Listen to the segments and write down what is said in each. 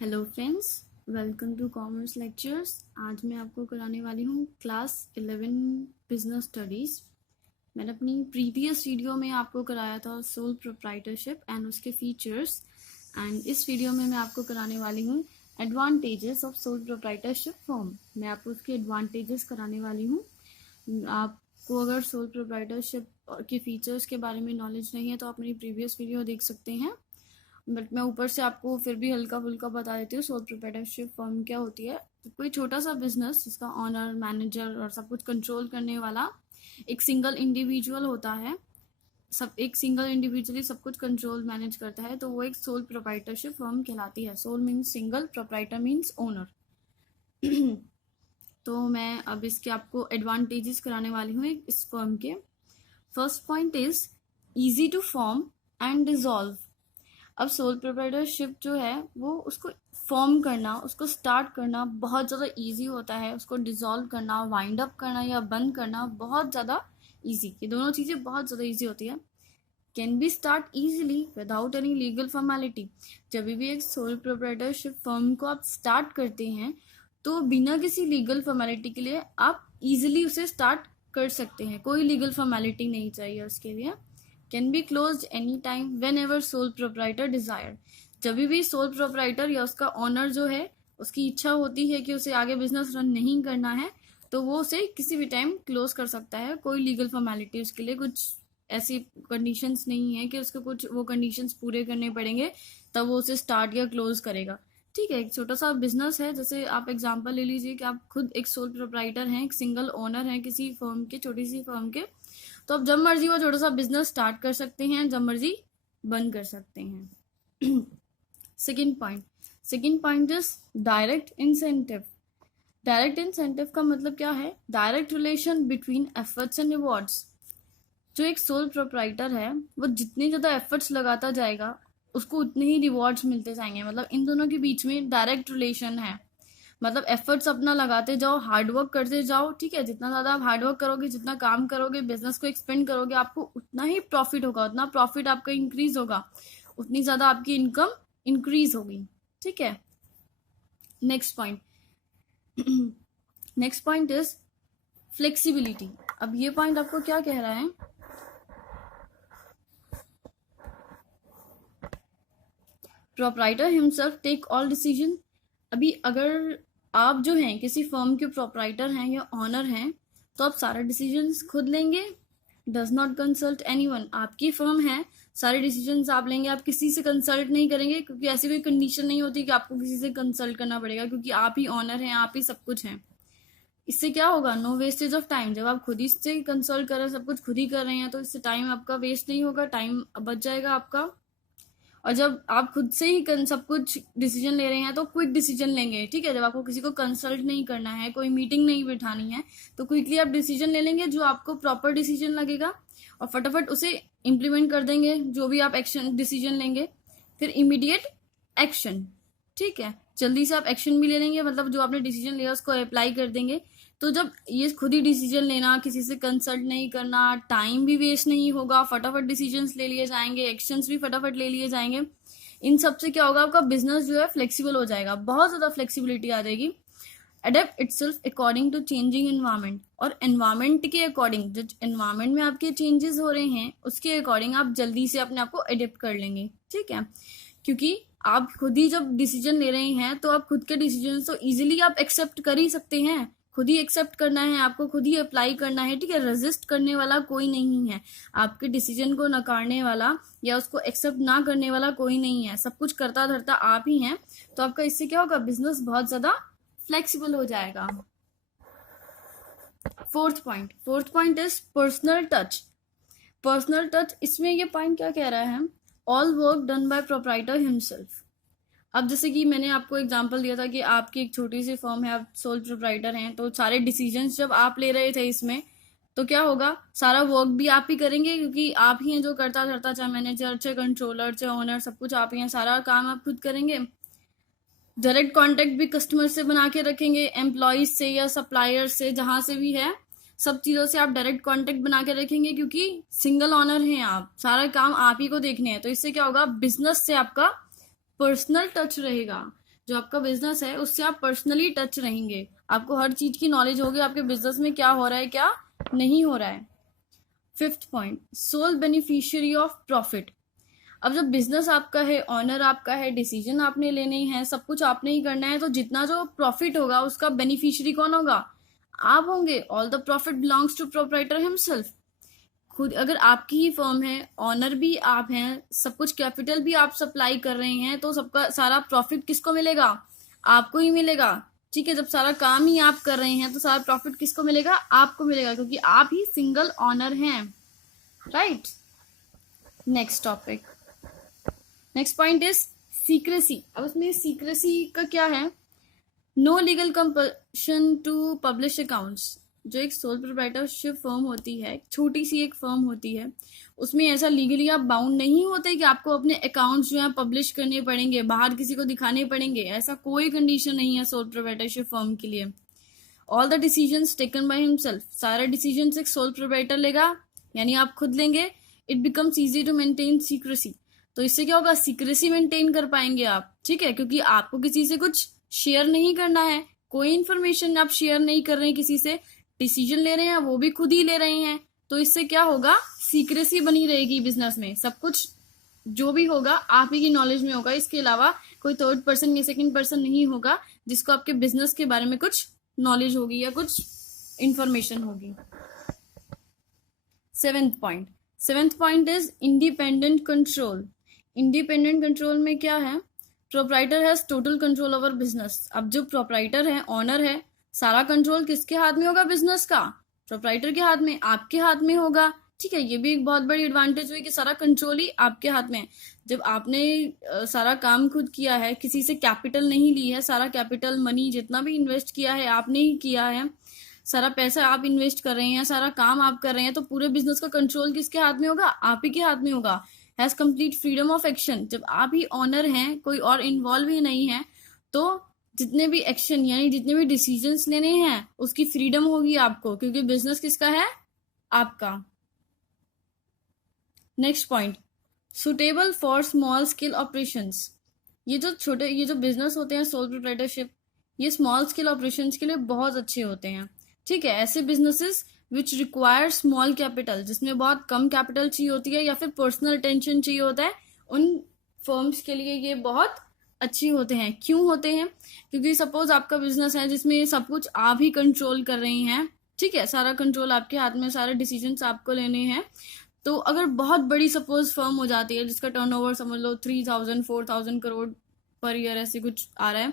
Hello friends, welcome to commerce lectures. आज मैं आपको कराने वाली हूँ क्लास 11 बिजनेस स्टडीज़। मैंने अपनी प्रीवियस वीडियो में आपको कराया था सोल प्रोप्राइटरशिप एंड उसके फीचर्स, एंड इस वीडियो में मैं आपको कराने वाली हूँ advantages of sole proprietorship form. मैं आपको उसके एडवांटेजेस कराने वाली हूँ। आपको अगर सोल प्रोप्राइटरशिप के फीचर्स के बारे में नॉलेज नहीं है तो आप मेरी प्रीवियस वीडियो देख सकते हैं, बट मैं ऊपर से आपको फिर भी हल्का फुल्का बता देती हूँ। सोल प्रोप्राइटरशिप फर्म क्या होती है? कोई छोटा सा बिजनेस जिसका ऑनर, मैनेजर और सब कुछ कंट्रोल करने वाला एक सिंगल इंडिविजुअल होता है। एक सिंगल इंडिविजुअली सब कुछ कंट्रोल मैनेज करता है, तो वो एक सोल प्रोप्राइटरशिप फर्म कहलाती है। Sole means single, proprietor means owner. तो मैं अब इसके आपको एडवांटेजेस कराने वाली हूँ इस फर्म के। First point is easy to form and dissolve. अब सोल प्रोप्राइटरशिप जो है वो उसको फॉर्म करना, उसको स्टार्ट करना बहुत ज़्यादा इजी होता है। उसको डिसॉल्व करना, वाइंड अप करना या बंद करना बहुत ज़्यादा इजी। ये दोनों चीज़ें बहुत ज़्यादा इजी होती है। Can be start easily without any legal formality. जब भी एक सोल प्रोप्राइटरशिप फर्म को आप स्टार्ट करते हैं तो बिना किसी लीगल फॉर्मेलिटी के लिए आप इजीली उसे स्टार्ट कर सकते हैं। कोई लीगल फॉर्मेलिटी नहीं चाहिए उसके लिए। Can be close any time whenever sole proprietor desire. जब भी सोल प्रोप्राइटर या उसका ऑनर जो है उसकी इच्छा होती है कि उसे आगे बिजनेस रन नहीं करना है तो वो उसे किसी भी टाइम क्लोज कर सकता है। कोई लीगल फॉर्मेलिटी उसके लिए कुछ ऐसी कंडीशंस नहीं है कि उसको कुछ वो कंडीशंस पूरे करने पड़ेंगे तब वो उसे स्टार्ट या क्लोज करेगा। ठीक है, एक छोटा सा बिजनेस है, जैसे आप एग्जांपल ले लीजिए कि आप खुद एक सोल प्रोप्राइटर हैं, एक सिंगल ओनर हैं किसी फर्म के, छोटी सी फर्म के, तो आप जब मर्जी वो छोटा सा बिजनेस स्टार्ट कर सकते हैं, जब मर्जी बंद कर सकते हैं। Second point is direct incentive. Direct incentive का मतलब क्या है? Direct relation between efforts and rewards. जो एक सोल प्रोप्राइटर है वो जितने ज़्यादा एफर्ट्स लगाता जाएगा उसको उतने ही रिवॉर्ड्स मिलते जाएंगे। मतलब इन दोनों के बीच में डायरेक्ट रिलेशन है। मतलब एफर्ट्स अपना लगाते जाओ, हार्डवर्क करते जाओ। ठीक है, जितना ज़्यादा आप हार्डवर्क करोगे, जितना काम करोगे, बिजनेस को एक्सपेंड करोगे, आपको उतना ही प्रॉफिट होगा, उतना प्रॉफिट आपका इंक्रीज होगा, उतनी ज़्यादा आपकी इनकम इंक्रीज होगी। ठीक है, next point next point is flexibility. अब ये पॉइंट आपको क्या कह रहा है? Proprietor himself take all decision. अभी अगर आप जो हैं किसी फर्म के प्रोप्राइटर हैं या ऑनर हैं तो आप सारे डिसीजंस खुद लेंगे। Does not consult anyone. आपकी फर्म है, सारे डिसीजंस आप लेंगे, आप किसी से कंसल्ट नहीं करेंगे, क्योंकि ऐसी कोई कंडीशन नहीं होती कि आपको किसी से कंसल्ट करना पड़ेगा, क्योंकि आप ही ऑनर हैं, आप ही सब कुछ हैं। इससे क्या होगा? No wastage of time. जब आप खुद ही से कंसल्ट कर रहे हैं, सब कुछ खुद ही कर रहे हैं, तो इससे टाइम आपका वेस्ट नहीं होगा, टाइम बच जाएगा आपका। और जब आप खुद से ही सब कुछ डिसीजन ले रहे हैं तो क्विक डिसीजन लेंगे। ठीक है, जब आपको किसी को कंसल्ट नहीं करना है, कोई मीटिंग नहीं बिठानी है, तो क्विकली आप डिसीजन ले लेंगे जो आपको प्रॉपर डिसीजन लगेगा और फटाफट उसे इम्प्लीमेंट कर देंगे। जो भी आप एक्शन डिसीजन लेंगे, फिर इमीडिएट एक्शन। ठीक है, जल्दी से आप एक्शन भी ले लेंगे, मतलब जो आपने डिसीजन लिया उसको अप्लाई कर देंगे। तो जब ये खुद ही डिसीजन लेना, किसी से कंसल्ट नहीं करना, टाइम भी वेस्ट नहीं होगा, फटाफट डिसीजंस ले लिए जाएंगे, एक्शंस भी फटाफट ले लिए जाएंगे। इन सब से क्या होगा? आपका बिजनेस जो है फ्लेक्सिबल हो जाएगा, बहुत ज़्यादा फ्लेक्सिबिलिटी आ जाएगी। Adapt itself according to changing environment. और एनवायरमेंट के अकॉर्डिंग, जो एनवायरमेंट में आपके चेंजेस हो रहे हैं उसके अकॉर्डिंग आप जल्दी से अपने आप को अडेप्ट कर लेंगे। ठीक है, क्योंकि आप खुद ही जब डिसीजन ले रहे हैं तो आप खुद के डिसीजन तो इजीली आप एक्सेप्ट कर ही सकते हैं। खुद ही एक्सेप्ट करना है आपको, खुद ही अप्लाई करना है। ठीक है, रेजिस्ट करने वाला कोई नहीं है, आपके डिसीजन को नकारने वाला या उसको एक्सेप्ट ना करने वाला कोई नहीं है। सब कुछ करता धरता आप ही हैं। तो आपका इससे क्या होगा? बिजनेस बहुत ज्यादा फ्लेक्सिबल हो जाएगा। Fourth point is personal touch. Personal touch, इसमें ये पॉइंट क्या कह रहा है? All work done by proprietor himself. अब जैसे कि मैंने आपको एग्जांपल दिया था कि आपकी एक छोटी सी फर्म है, आप सोल प्रोप्राइटर हैं, तो सारे डिसीजंस जब आप ले रहे थे इसमें, तो क्या होगा? सारा वर्क भी आप ही करेंगे, क्योंकि आप ही हैं जो करता धरता, चाहे मैनेजर, चाहे कंट्रोलर, चाहे ओनर, सब कुछ आप ही हैं, सारा काम आप खुद करेंगे। डायरेक्ट कॉन्टेक्ट भी कस्टमर से बना के रखेंगे, एम्प्लॉयज से या सप्लायर से, जहां से भी है, सब चीज़ों से आप डायरेक्ट कांटेक्ट बना के रखेंगे, क्योंकि सिंगल ऑनर हैं आप, सारा काम आप ही को देखने हैं। तो इससे क्या होगा? बिजनेस से आपका पर्सनल टच रहेगा। जो आपका बिजनेस है उससे आप पर्सनली टच रहेंगे, आपको हर चीज की नॉलेज होगी आपके बिजनेस में क्या हो रहा है क्या नहीं हो रहा है। Fifth point, sole beneficiary of profit. अब जब बिजनेस आपका है, ऑनर आपका है, डिसीजन आपने लेने हैं, सब कुछ आपने ही करना है, तो जितना जो प्रॉफिट होगा उसका बेनिफिशियरी कौन होगा, आप होंगे। All the profit belongs to proprietor himself. खुद अगर आपकी ही फर्म है, ऑनर भी आप हैं, सब कुछ कैपिटल भी आप सप्लाई कर रहे हैं, तो सबका सारा प्रॉफिट किसको मिलेगा, आपको ही मिलेगा। ठीक है, जब सारा काम ही आप कर रहे हैं तो सारा प्रॉफिट किसको मिलेगा, आपको मिलेगा, क्योंकि आप ही सिंगल ऑनर हैं, right. Next topic, next point is secrecy. अब इसमें सीक्रेसी का क्या है, no legal compulsion to publish accounts. जो एक सोल प्रोप्राइटरशिप फर्म होती है, छोटी सी एक फर्म होती है, उसमें ऐसा लीगली आप बाउंड नहीं होते कि आपको अपने अकाउंट्स जो है पब्लिश करने पड़ेंगे, बाहर किसी को दिखाने पड़ेंगे, ऐसा कोई कंडीशन नहीं है सोल प्रोप्राइटरशिप फर्म के लिए। All the decisions taken by himself, सारे डिसीजंस एक सोल प्रोप्राइटर लेगा, यानी आप खुद लेंगे। It becomes easy to maintain secrecy, तो इससे क्या होगा, सीक्रेसी मेंटेन कर पाएंगे आप, ठीक है, क्योंकि आपको किसी से कुछ शेयर नहीं करना है, कोई इन्फॉर्मेशन आप शेयर नहीं कर रहे हैं किसी से, डिसीजन ले रहे हैं वो भी खुद ही ले रहे हैं, तो इससे क्या होगा, सीक्रेसी बनी रहेगी बिजनेस में, सब कुछ जो भी होगा आप ही की नॉलेज में होगा, इसके अलावा कोई थर्ड पर्सन या सेकंड पर्सन नहीं होगा जिसको आपके बिजनेस के बारे में कुछ नॉलेज होगी या कुछ इंफॉर्मेशन होगी। Seventh point is independent control. Independent control में क्या है, proprietor has total control over business. अब जो प्रोप्राइटर है, ऑनर है, सारा कंट्रोल किसके हाथ में होगा, बिजनेस का, प्रोप्राइटर के हाथ में, आपके हाथ में होगा। ठीक है, ये भी एक बहुत बड़ी एडवांटेज हुई कि सारा कंट्रोल ही आपके हाथ में है। जब आपने सारा काम खुद किया है, किसी से कैपिटल नहीं ली है, सारा कैपिटल मनी जितना भी इन्वेस्ट किया है आपने ही किया है, सारा पैसा आप इन्वेस्ट कर रहे हैं, सारा काम आप कर रहे हैं, तो पूरे बिजनेस का कंट्रोल किसके हाथ में होगा, आप ही के हाथ में होगा। Has complete freedom of action, जब आप ही ऑनर हैं, कोई और इन्वॉल्व ही नहीं है, तो जितने भी एक्शन यानी जितने भी डिसीजंस लेने हैं उसकी फ्रीडम होगी आपको, क्योंकि बिजनेस किसका है, आपका। Next point, suitable for small scale operations. ये जो बिजनेस होते हैं सोल प्रोप्राइटरशिप, ये स्मॉल स्केल ऑपरेशंस के लिए बहुत अच्छे होते हैं। ठीक है, ऐसे businesses which require small capital, जिसमें बहुत कम कैपिटल चाहिए होती है या फिर पर्सनल अटेंशन चाहिए होता है, उन फर्म्स के लिए ये बहुत अच्छी होते हैं। क्यों होते हैं, क्योंकि सपोज आपका बिजनेस है जिसमें सब कुछ आप ही कंट्रोल कर रही हैं, ठीक है, सारा कंट्रोल आपके हाथ में, सारे डिसीजंस आपको लेने हैं। तो अगर बहुत बड़ी सपोज फर्म हो जाती है जिसका टर्नओवर समझ लो 3000-4000 करोड़ पर ईयर ऐसे कुछ आ रहा है,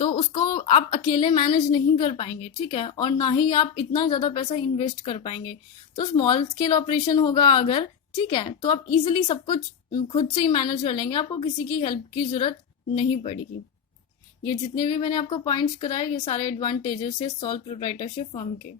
तो उसको आप अकेले मैनेज नहीं कर पाएंगे, ठीक है, और ना ही आप इतना ज्यादा पैसा इन्वेस्ट कर पाएंगे। तो स्मॉल स्केल ऑपरेशन होगा अगर, ठीक है, तो आप इजिली सब कुछ खुद से ही मैनेज कर लेंगे, आपको किसी की हेल्प की जरूरत नहीं पड़ेगी। ये जितने भी मैंने आपको पॉइंट्स कराए, ये सारे एडवांटेजेस है सोल प्रोप्राइटरशिप फर्म के।